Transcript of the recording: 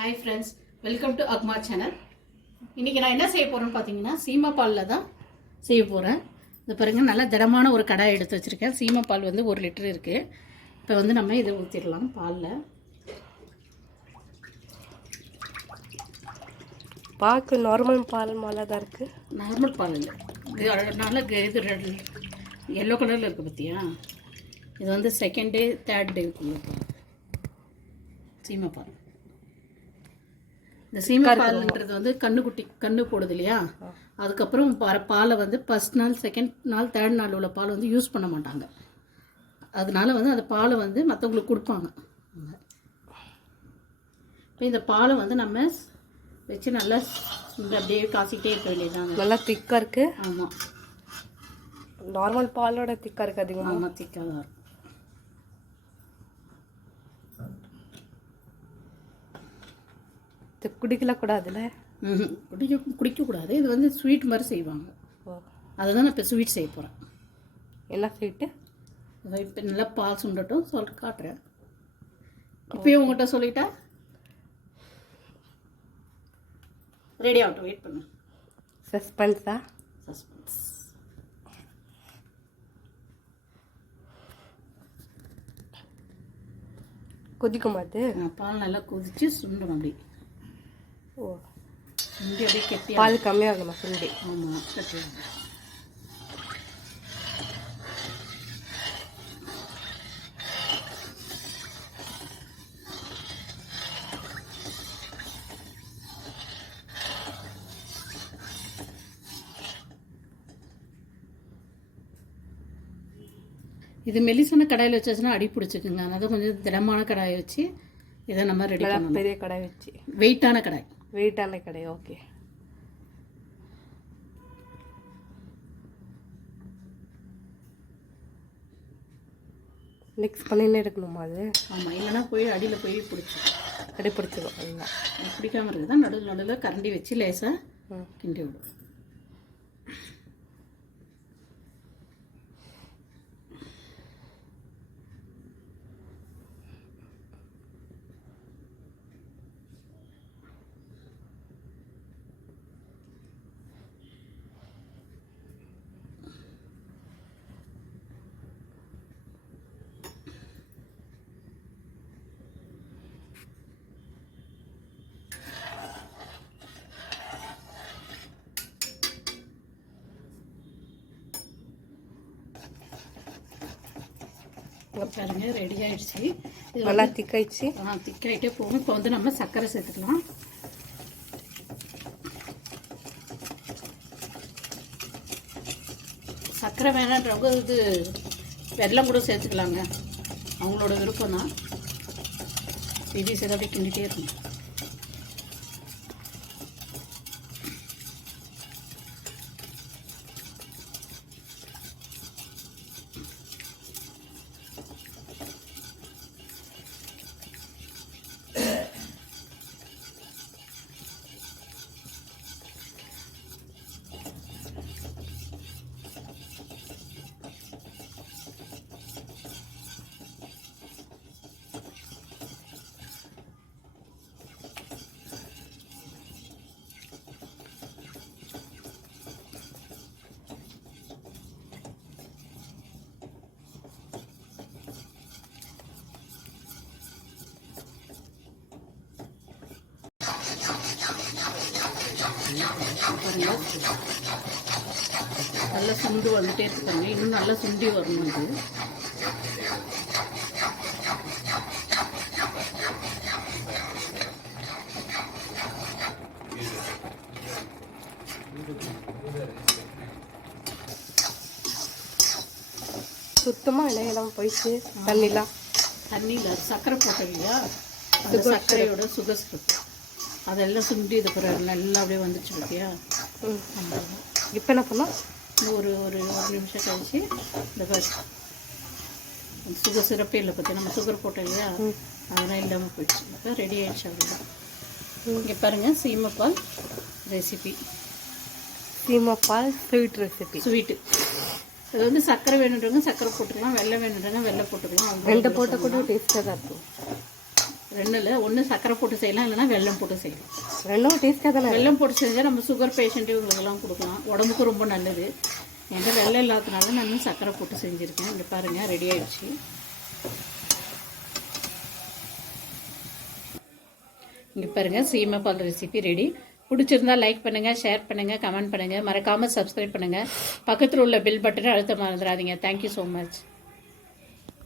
Hi friends, welcome to Agma channel. இன்னைக்கு நான் என்ன செய்ய போறேன்னு பாத்தீங்கன்னா சீமா பால்ல தான் செய்ய போறேன். இது பாருங்க நல்ல திடமான ஒரு கடாய் எடுத்து வச்சிருக்கேன். சீமா பால் வந்து 1 லிட்டர் இருக்கு. இப்போ வந்து நம்ம இதை ஊத்திடலாம் பால்ல. பாக்கு நார்மல் பால் மாதிரி தான் இருக்கு. நார்மல் பால் இல்ல. இது நல்ல இது ரெட் yellow கலர்ல இருக்கு பாத்தியா? இது வந்து செகண்ட் டே தேர்ட் டே சீமா பால். இந்த சீமா பால்ன்றது வந்து கண்ணு போடுது இல்லையா, அதுக்கப்புறம் பாலை வந்து ஃபர்ஸ்ட் நாள் செகண்ட் நாள் தேர்ட் நாள் உள்ள பால் வந்து யூஸ் பண்ண மாட்டாங்க. அதனால வந்து அந்த பாலை வந்து மற்றவங்களுக்கு கொடுப்பாங்க. இப்போ இந்த பாலை வந்து நம்ம வச்சு நல்லா அப்படியே காசிக்கிட்டே இருக்க வேண்டியதுதான். நல்லா திக்காக இருக்குது. ஆமாம், நார்மல் பாலோட திக்காக இருக்குது. அதிகமாக ஆமாம், திக்காக தான் இருக்கும். குடிக்கக்கூடாதுல்ல? குடிக்கக்கூடாது. இது வந்து ஸ்வீட் மாதிரி செய்வாங்க. அதுதான் நான் இப்போ ஸ்வீட் செய்ய போகிறேன். என்ன ஸ்வீட்டு? இப்போ நல்லா பால் சுண்டட்டும் சொல்லிட்டு காட்டுறேன். இப்போயும் உங்கள்கிட்ட சொல்லிட்டா ரெடி ஆகட்டும், வெயிட் பண்ணு. சஸ்பென்ஸா? சஸ்பென்ஸ். கொதிக்கும் போது பால் நல்லா கொதிச்சு சுண்டணும். அப்படி ஓ, சுண்டி அப்படியே கெட்டி பால் கம்மியாகணுமா? சுண்டி. ஆமாம், கெட்டியாகும். இது மெலிசான கடாயில் வச்சாச்சுன்னா அடி பிடிச்சிக்குங்க. அதனால கொஞ்சம் திடமான கடாயை வச்சு இதை நம்ம ரெடி பண்ணணும். பெரிய கடாய் வச்சு, வெயிட்டான கடாய். வெயிட்டான கடாய். ஓகே. மிக்ஸ் பண்ணின்னு இருக்கணுமா அது? ஆமாம், இல்லைன்னா போய் அடியில் போய் அடி பிடிச்சிடும். இல்லை, பிடிக்காமல் இருக்குதான் நடுவில் கரண்டி வச்சு லேசாக கிண்டி விடும். பாருங்க, ரெடி ஆயிடுச்சு. இது நல்லா திக்காயிடுச்சு. திக்காயிட்டே போகும். இப்போ வந்து நம்ம சர்க்கரை சேர்த்துக்கலாம். சர்க்கரை வேணான்றவங்க இது வெல்லம் கூட சேர்த்துக்கலாங்க, அவங்களோட விருப்பம் தான். இது சேர்த்து அப்படியே கிண்டிகிட்டே இருக்கணும். நல்லா சுண்டு வந்துட்டே இருக்காங்க. இன்னும் நல்லா சுண்டி வரணும். அது சுத்தமாக இலையெல்லாம் போயிடுச்சு. தண்ணியில் சர்க்கரை போட்டோம் இல்லையா, அந்த சர்க்கரையோட சுகர் இருக்கு, அதெல்லாம் சுண்டி இது பிறகு நல்லா அப்படியே வந்துச்சு பார்த்தியா. இப்போ என்ன பண்ணோம்? ஒரு ஒரு நிமிஷம் கழிச்சு இந்த சுகர் சிறப்பே இல்லை பார்த்தியா, நம்ம சுகர் போட்டோம் இல்லையா, அதெல்லாம் இல்லாமல் போயிடுச்சு. அப்போ ரெடி ஆகிடுச்சு. அவ்வளோதான். இங்கே பாருங்கள், சீமைப்பால் ரெசிபி. சீமைப்பால் ஸ்வீட் ரெசிபி. ஸ்வீட்டு இது வந்து சர்க்கரை வேணுன்றவங்க சர்க்கரை போட்டுக்கலாம், வெள்ளை வேணுன்றவங்க வெள்ளை போட்டுக்கலாம். ரெண்டு போட்ட கூட டேஸ்ட்டாக தான் இருக்கும். ரெண்டில் ஒன்று சர்க்கரை போட்டு செய்யலாம், இல்லைனா வெல்லம் போட்டு செய்யலாம். ரெண்டும் டேஸ்ட்டாக தானே? வெல்லம் போட்டு செஞ்சால் நம்ம சுகர் பேஷண்ட்டு இவங்களுக்கெல்லாம் கொடுக்கலாம், உடம்புக்கு ரொம்ப நல்லது. என்கிட்ட வெல்லம் இல்லாததுனால நான் சர்க்கரை போட்டு செஞ்சுருக்கேன். இங்கே பாருங்கள், ரெடி ஆகிடுச்சு. இங்கே பாருங்கள், சீமை பால் ரெசிபி ரெடி. பிடிச்சிருந்தால் லைக் பண்ணுங்கள், ஷேர் பண்ணுங்கள், கமெண்ட் பண்ணுங்கள், மறக்காமல் சப்ஸ்கிரைப் பண்ணுங்கள். பக்கத்தில் உள்ள பெல் பட்டனை அழுத்த மறந்துடாதீங்க. Thank you so much.